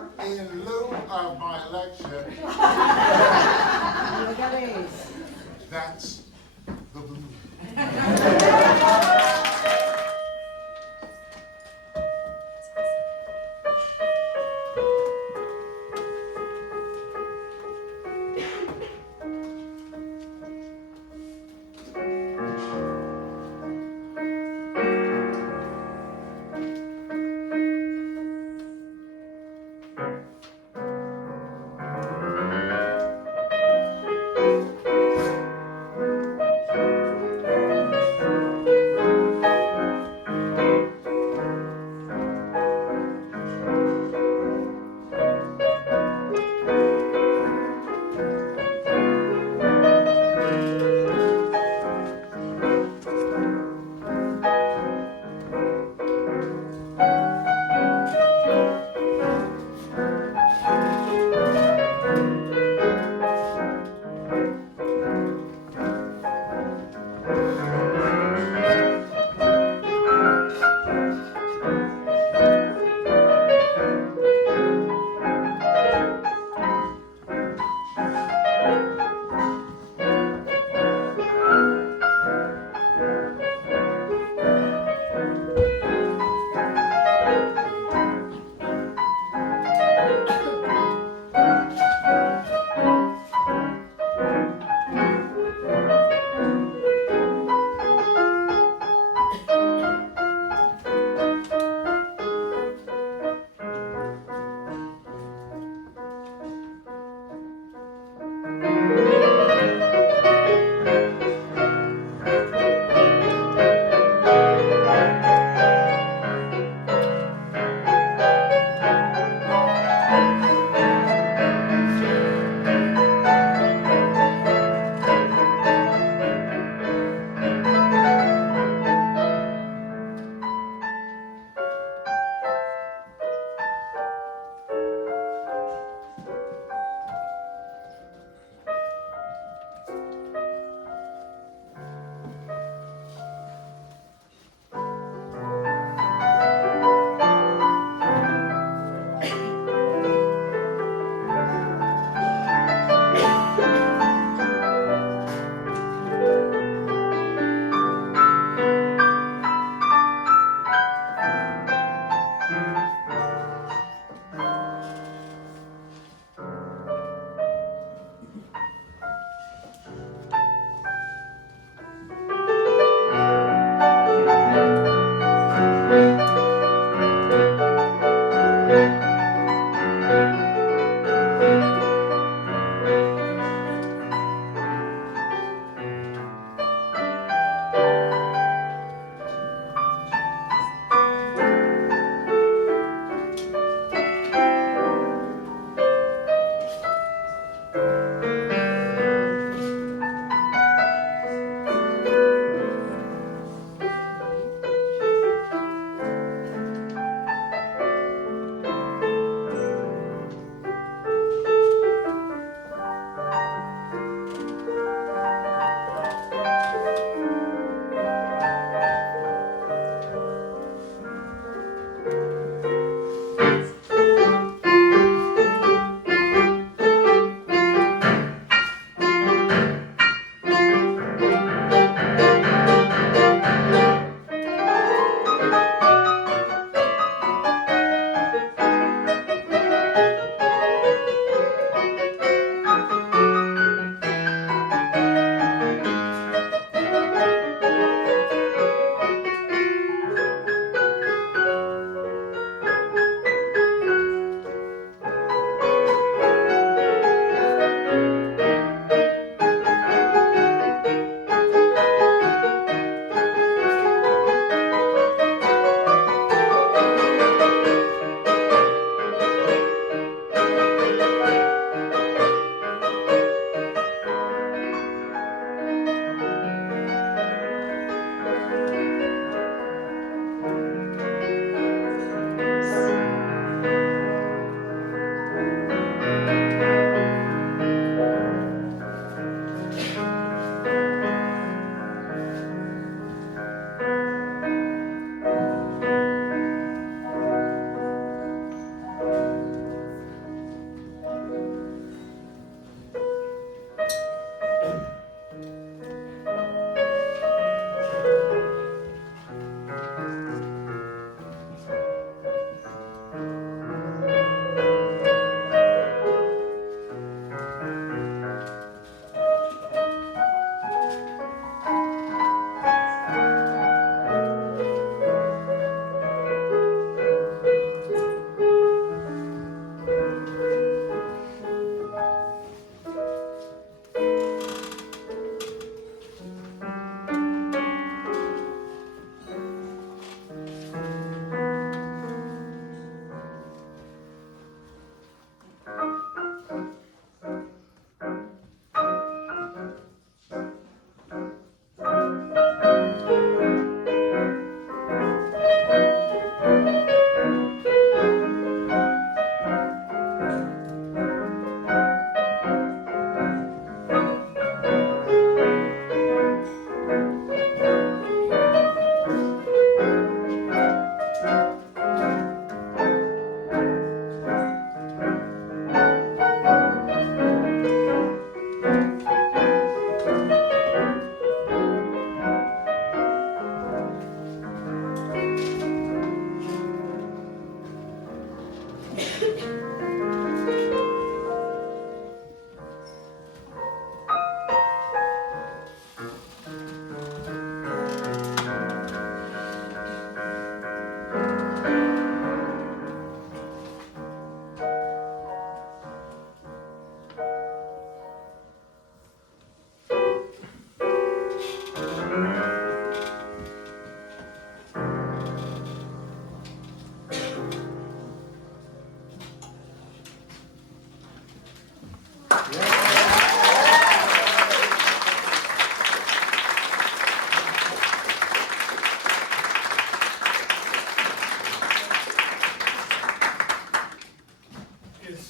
In lieu of my lecture, that's the blues.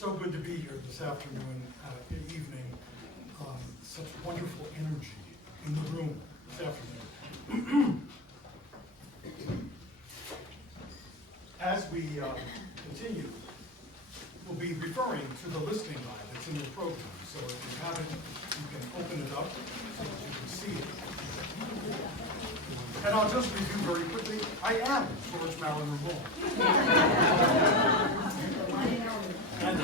so good to be here this afternoon and evening. Such wonderful energy in the room this afternoon. As we continue, we'll be referring to the listening guide that's in your program. So if you haven't, you can open it up so that you can see it. And I'll just review very quickly. I am George Marriner Maull. And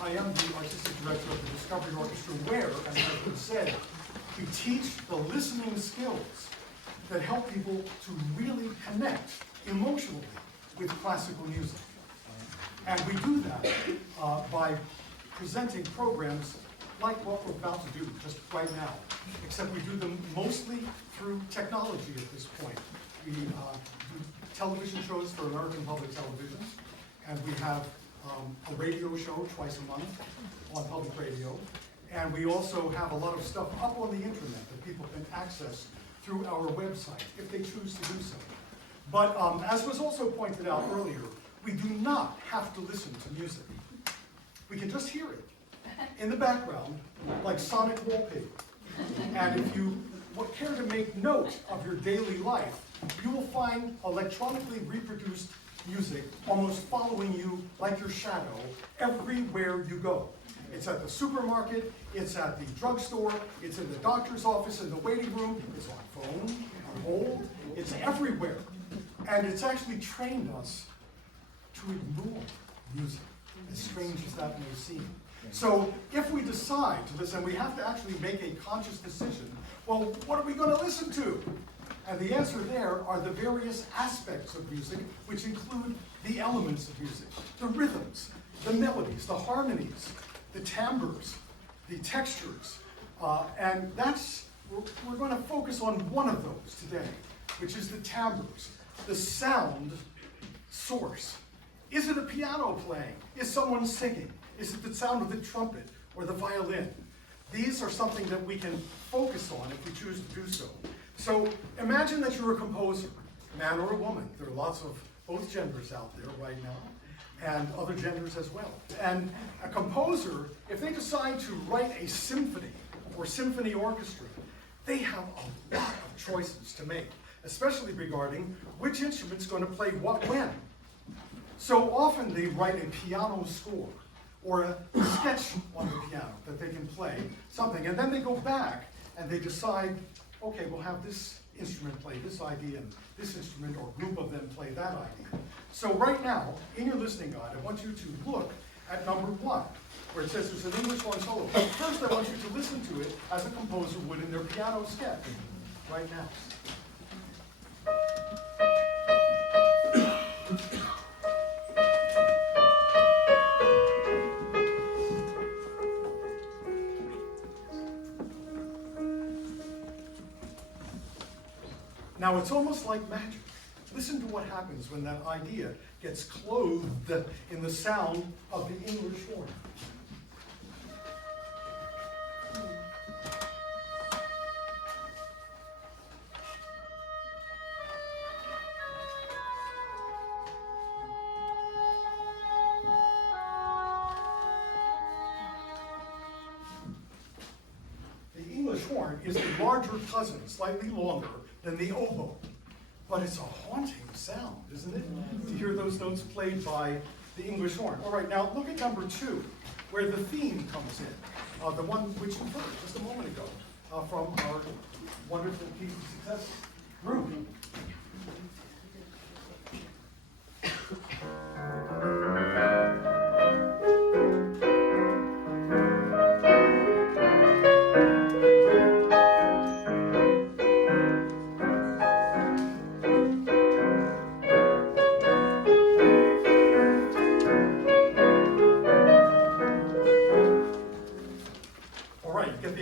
I am the artistic director of the Discovery Orchestra, where, as has been said, we teach the listening skills that help people to really connect emotionally with classical music. And we do that by presenting programs like what we're about to do just right now, except we do them mostly through technology at this point. We do television shows for American Public Television, and we have a radio show twice a month on public radio, and we also have a lot of stuff up on the internet that people can access through our website if they choose to do so. But as was also pointed out earlier, we do not have to listen to music. We can just hear it in the background, like sonic wallpaper. And if you care to make note of your daily life, you will find electronically reproduced music almost following you like your shadow everywhere you go. It's at the supermarket, it's at the drugstore, it's in the doctor's office, in the waiting room, it's on phone, on hold, it's everywhere. And it's actually trained us to ignore music, as strange as that may seem. So if we decide to listen, we have to actually make a conscious decision. Well, what are we going to listen to? And the answer there are the various aspects of music, which include the elements of music, the rhythms, the melodies, the harmonies, the timbres, the textures. And we're going to focus on one of those today, which is the timbres, the sound source. Is it a piano playing? Is someone singing? Is it the sound of the trumpet or the violin? These are something that we can focus on if we choose to do so. So imagine that you're a composer, man or a woman. There are lots of both genders out there right now, and other genders as well. And a composer, if they decide to write a symphony or symphony orchestra, they have a lot of choices to make, especially regarding which instrument's going to play what when. So often they write a piano score or a sketch on the piano that they can play something, and then they go back and they decide, okay, we'll have this instrument play this idea and this instrument or group of them play that idea. So right now, in your listening guide, I want you to look at number 1, where it says there's an English horn solo. First, I want you to listen to it as a composer would in their piano sketch, right now. Now, it's almost like magic. Listen to what happens when that idea gets clothed in the sound of the English horn. The English horn is the larger cousin, slightly longer than the oboe. But it's a haunting sound, isn't it? To hear those notes played by the English horn. All right, now look at number 2, where the theme comes in. The one which you heard just a moment ago from our wonderful Keys of Success group.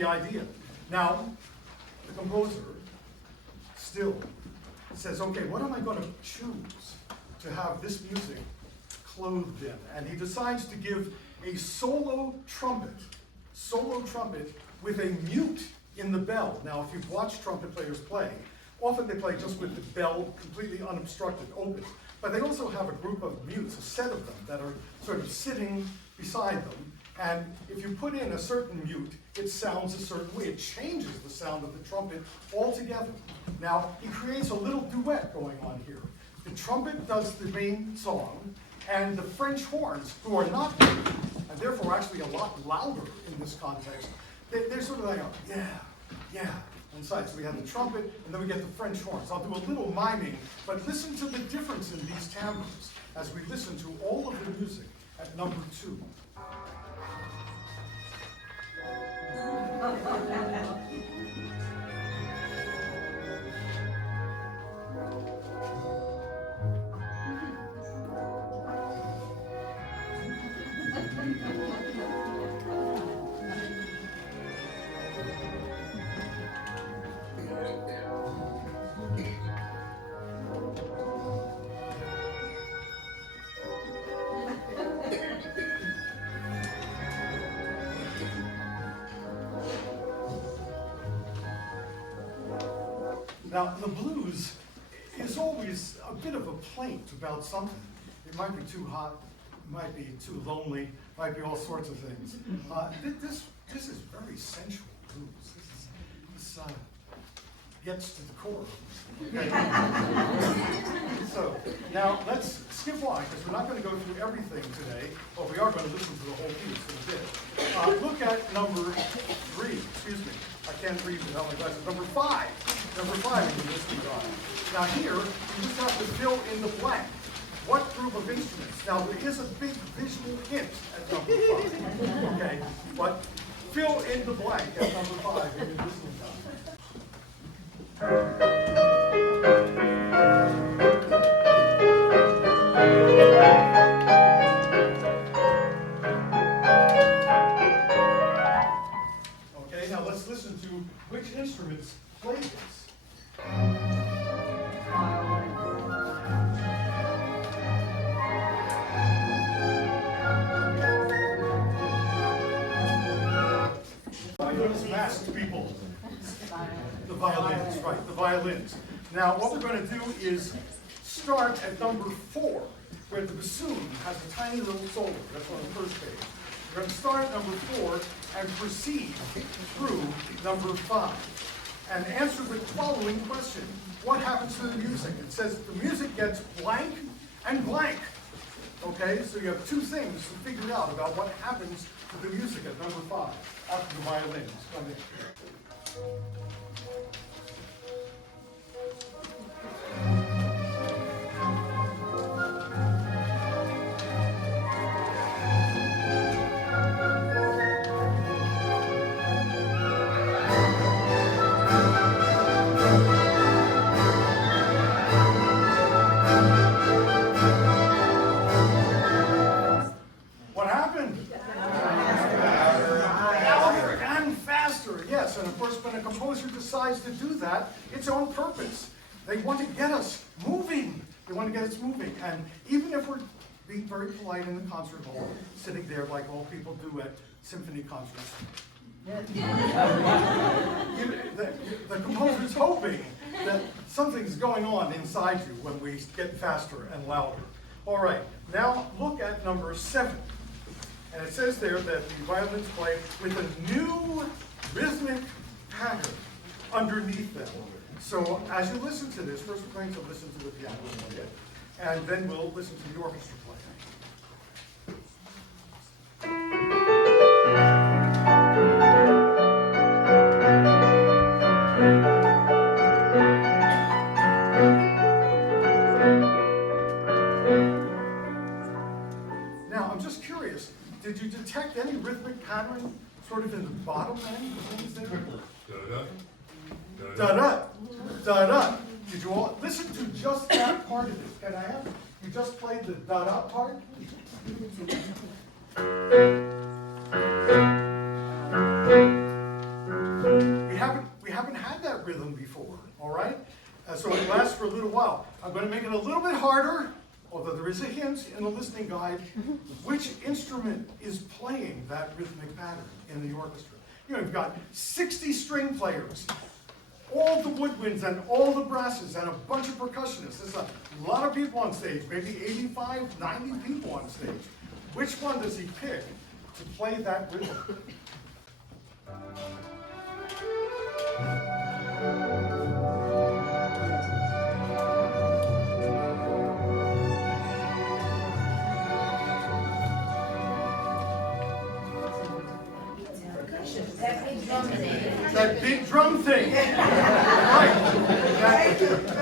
Idea. Now, the composer still says, okay, what am I going to choose to have this music clothed in? And he decides to give a solo trumpet with a mute in the bell. Now, if you've watched trumpet players play, often they play just with the bell completely unobstructed, open. but they also have a group of mutes, a set of them, that are sort of sitting beside them. And if you put in a certain mute, it sounds a certain way. It changes the sound of the trumpet altogether. Now, he creates a little duet going on here. The trumpet does the main song, and the French horns, who are not big, and therefore actually a lot louder in this context, they're sort of like, yeah, inside. So we have the trumpet, and then we get the French horns. I'll do a little miming, but listen to the difference in these timbres as we listen to all of the music at number 2. Now, the blues is always a bit of a plaint about something. It might be too hot, it might be too lonely, it might be all sorts of things. This is very sensual blues. This gets to the core. Okay. So, now let's skip on, because we're not going to go through everything today, but we are going to listen to the whole piece in a bit. Look at number 3, excuse me. I can't read without my glasses. Number 5. Number 5 in the listening guide. Now here, you just have to fill in the blank. What group of instruments? Now there is a big visual hint at number 5. Okay, but fill in the blank at number 5 in your listening guide. Okay, now let's listen to which instruments play this. Those masked people. The violins, right, the violins. Now, what we're going to do is start at number 4, where the bassoon has a tiny little solo. That's on the first page. We're going to start at number 4 and proceed through number 5. And answer the following question. What happens to the music? It says the music gets blank and blank. Okay, so you have 2 things to figure out about what happens to the music at number 5 after the violins come in. What happened? Louder and faster, yes. And of course, when a composer decides to do that, it's on purpose. They want to get us moving. They want to get us moving. And even if we're being very polite in the concert hall, sitting there like all people do at symphony concerts, the composer's hoping that something's going on inside you when we get faster and louder. All right, now look at number 7. And it says there that the violins play with a new rhythmic pattern underneath them. So as you listen to this, first we're going to listen to the piano play it, and then we'll listen to the orchestra play it. Now, I'm just curious, did you detect any rhythmic pattern sort of in the bottom end of things there? Da-da, da-da. Did you all listen to just that part of it? Can I have you just played the da-da part? We haven't had that rhythm before, all right? So it lasts for a little while. I'm going to make it a little bit harder, although there is a hint in the listening guide, which instrument is playing that rhythmic pattern in the orchestra. You know, you've got 60 string players all the woodwinds and all the brasses and a bunch of percussionists. There's a lot of people on stage, maybe 85, 90 people on stage. Which one does he pick to play that rhythm? That big drum thing. Right.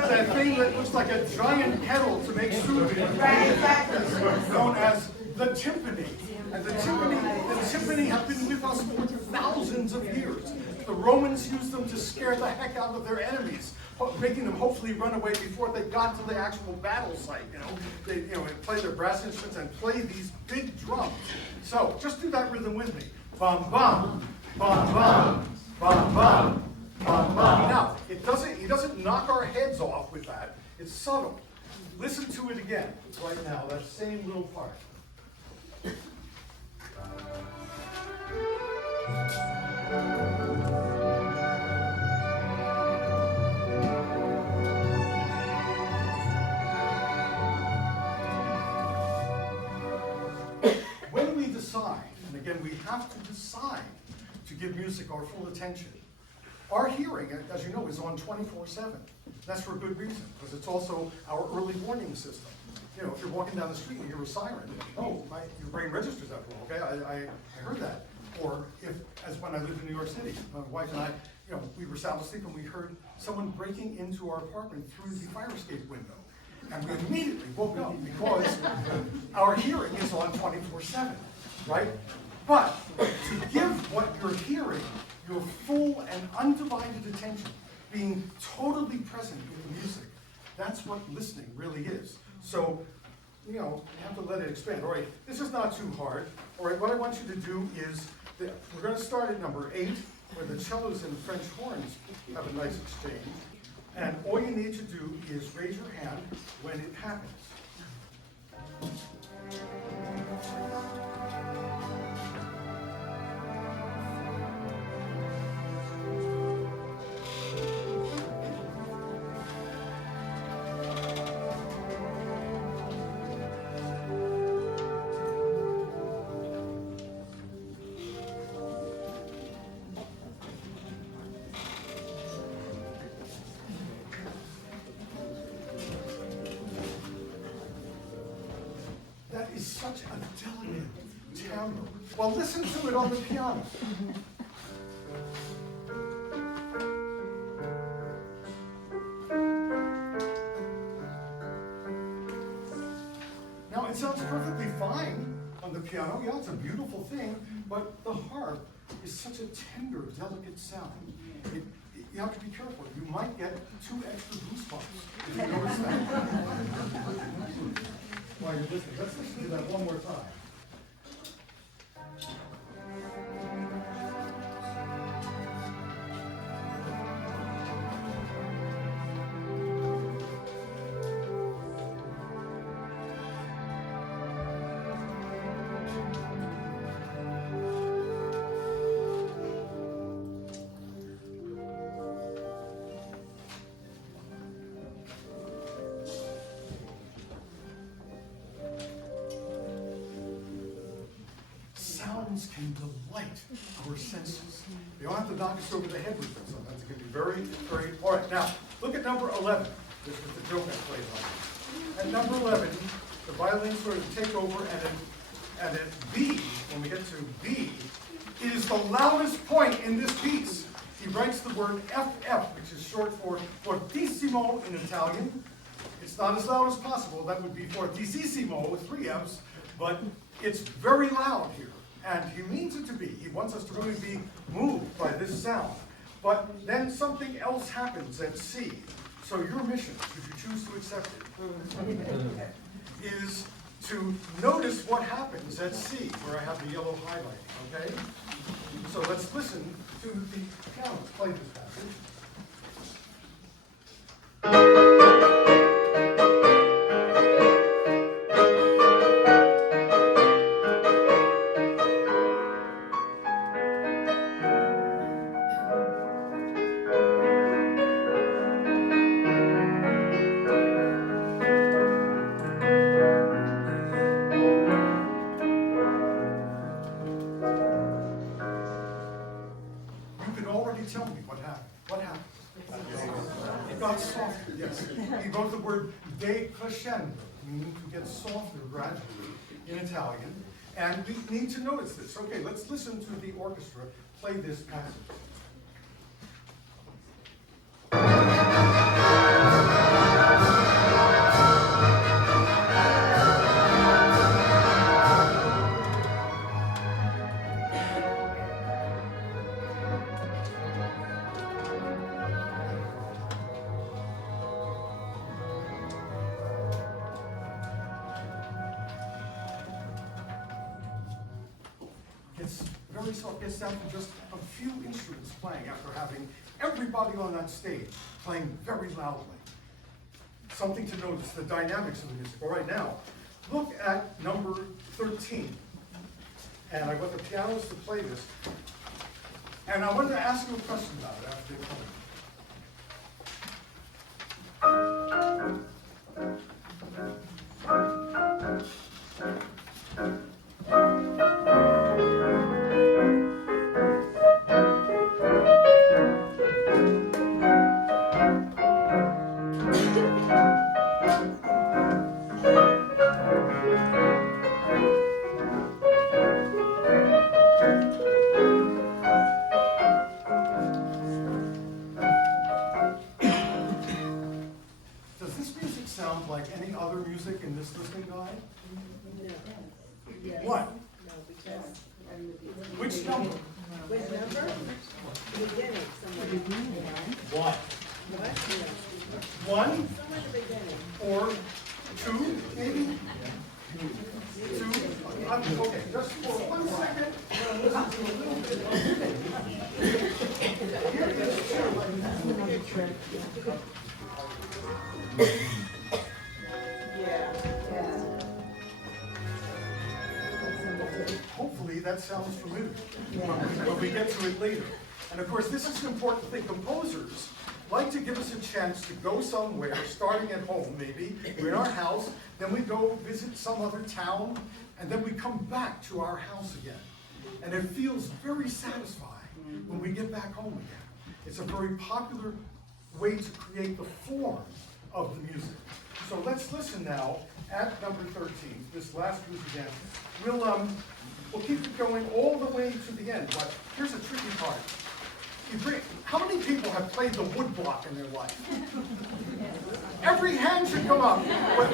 That thing that looks like a giant kettle to make soup in. Right, exactly. Known as the timpani. And the timpani have been with us for thousands of years. The Romans used them to scare the heck out of their enemies, making them hopefully run away before they got to the actual battle site. They play their brass instruments and play these big drums. So just do that rhythm with me. Bum bum, bum bum, bum bum, bum bum. Now he doesn't knock our heads off with that. It's subtle. Listen to it again right now. That same little part. When we decide, and again we have to decide to give music our full attention, our hearing, as you know, is on 24/7. That's for a good reason, because it's also our early warning system. If you're walking down the street and you hear a siren, your brain registers that. Okay, I heard that. Or as when I lived in New York City, my wife and I, we were sound asleep and we heard someone breaking into our apartment through the fire escape window. And we immediately woke up because our hearing is on 24/7, right? But to give what you're hearing your full and undivided attention, being totally present in the music, that's what listening really is. So, you have to let it expand. All right, this is not too hard. All right, what I want you to do is, we're going to start at number 8, where the cellos and French horns have a nice exchange. And all you need to do is raise your hand when it happens. Is such a delicate timbre. Well, listen to it on the piano. Now, it sounds perfectly fine on the piano. Yeah, it's a beautiful thing, but the harp is such a tender, delicate sound. You have to be careful. You might get 2 extra goosebumps if you notice that. While you're listening. Let's listen to that one more time. Can delight our senses. You don't have to knock us over the head with them. Sometimes it can be very, very. All right, now look at number 11. This was the joke I played on. At number 11, the violin sort of take over, and at B, when we get to B, it is the loudest point in this piece. He writes the word FF, which is short for fortissimo in Italian. It's not as loud as possible. That would be fortissimo with 3 F's, but it's very loud here. And he means it to be. He wants us to really be moved by this sound. But then something else happens at C. So your mission, if you choose to accept it, is to notice what happens at C, where I have the yellow highlight, okay? So let's listen to the piano play this passage. Yes, he wrote the word decrescendo, meaning to get softer gradually in Italian. And we need to notice this. Okay, let's listen to the orchestra play this passage. It's very soft, gets down to just a few instruments playing after having everybody on that stage playing very loudly. Something to notice, the dynamics of the music. All right, now, look at number 13. And I want the pianists to play this. And I wanted to ask you a question about it after they come in. Does this music sound like any other music in this listening guide? Yes. What? No, because. Which number? Which number? Beginning, somewhere. One. What? Yeah. One Somewhere in the beginning. or two, maybe? Two? Okay, just for 1 second, I'm going to listen to a little bit of Here is two. Yeah. Hopefully that sounds familiar when we get to it later. And of course, this is an important thing. Composers like to give us a chance to go somewhere, starting at home maybe, we're in our house, then we go visit some other town, and then we come back to our house again. And it feels very satisfying when we get back home again. It's a very popular way to create the form of the music. So let's listen now at number 13, this last music again. We'll keep it going all the way to the end, but here's a tricky part. How many people have played the woodblock in their life? Every hand should come up.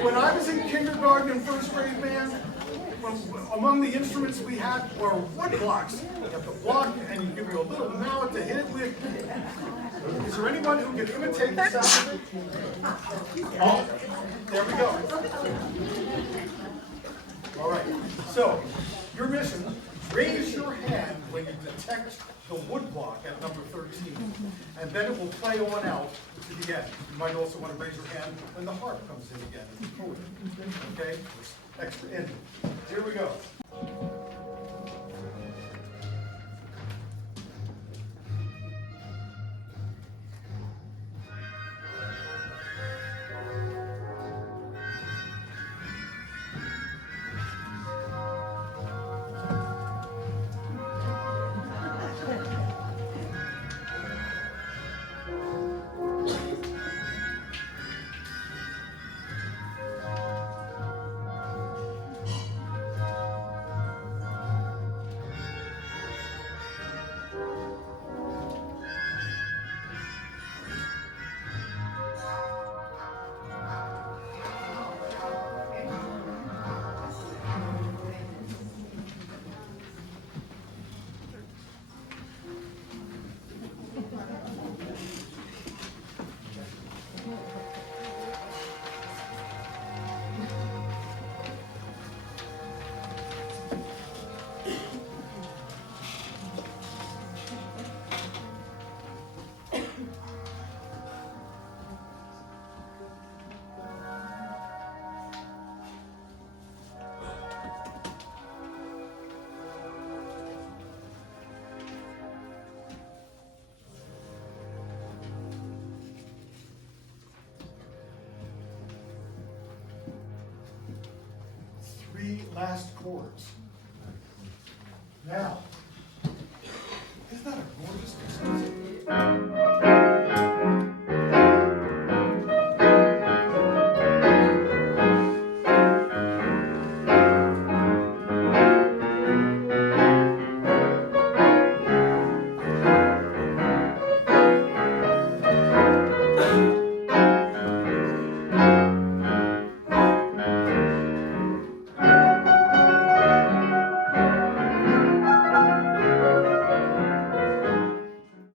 When I was in kindergarten and first grade band, among the instruments we had were woodblocks. You have to block and you give you a little mallet to hit it with. Is there anyone who can imitate the sound of it? Oh, there we go. All right, so your mission, raise your hand when you detect the woodblock at number 13, and then it will play on out to the end. You might also want to raise your hand when the harp comes in again as a chord. Okay? Extra ending. Here we go. Last chords. Now, isn't that a gorgeous exquisite?